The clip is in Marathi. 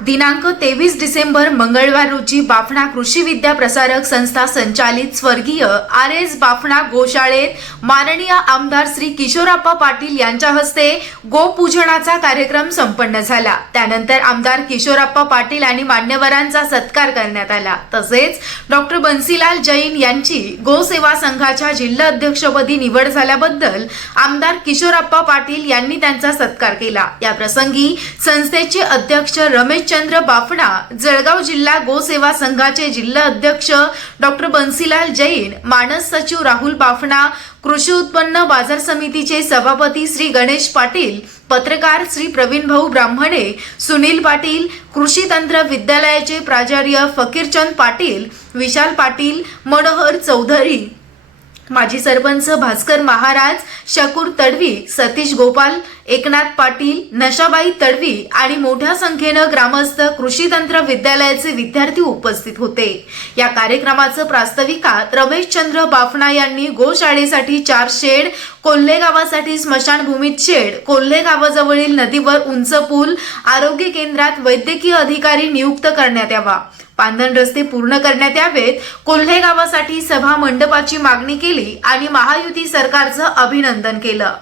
दिनांक तेवीस डिसेंबर मंगळवार रोजी बाफणा कृषी विद्या प्रसारक संस्था संचालित स्वर्गीय आर एस बाफणा गोशाळेत माननीय आमदार श्री किशोरप्पा पाटील यांच्या हस्ते गोपूजनाचा कार्यक्रम संपन्न झाला. त्यानंतर आमदार किशोरप्पा पाटील आणि मान्यवरांचा सत्कार करण्यात आला. तसेच डॉक्टर बन्सीलाल जैन यांची गोसेवा संघाच्या जिल्हा अध्यक्षपदी निवड झाल्याबद्दल आमदार किशोरप्पा पाटील यांनी त्यांचा सत्कार केला. याप्रसंगी संस्थेचे अध्यक्ष रमेश चंद्र बाफणा जळगाव जिल्हा गोसेवा संघाचे जिल्हा अध्यक्ष डॉक्टर बन्सीलाल जैन मानस सचिव राहुल बाफणा कृषी उत्पन्न बाजार समितीचे सभापती श्री गणेश पाटील पत्रकार श्री प्रवीण भाऊ ब्राह्मणे सुनील पाटील कृषी तंत्र विद्यालयाचे प्राचार्य फकीरचंद पाटील विशाल पाटील मनोहर चौधरी. माजी सरपंच भास्कर महाराज शकूर तडवी सतीश गोपाल एकनाथ पाटील नशाबाई तडवी आणि मोठ्या संख्येनं ग्रामस्थ कृषी तंत्र विद्यालयाचे विद्यार्थी उपस्थित होते. या कार्यक्रमाचं प्रास्ताविकात रमेशचंद्र बाफणा यांनी गोशाळेसाठी चार शेड कोल्हे गावासाठी स्मशानभूमीत शेड कोल्हे गावाजवळील नदीवर उंच पूल आरोग्य केंद्रात वैद्यकीय अधिकारी नियुक्त करण्यात यावा. पांधन रस्ते पूर्ण करण्यात यावेत. कोल्हे गावासाठी सभा मंडपाची मागणी केली आणि महायुती सरकारचं अभिनंदन केलं.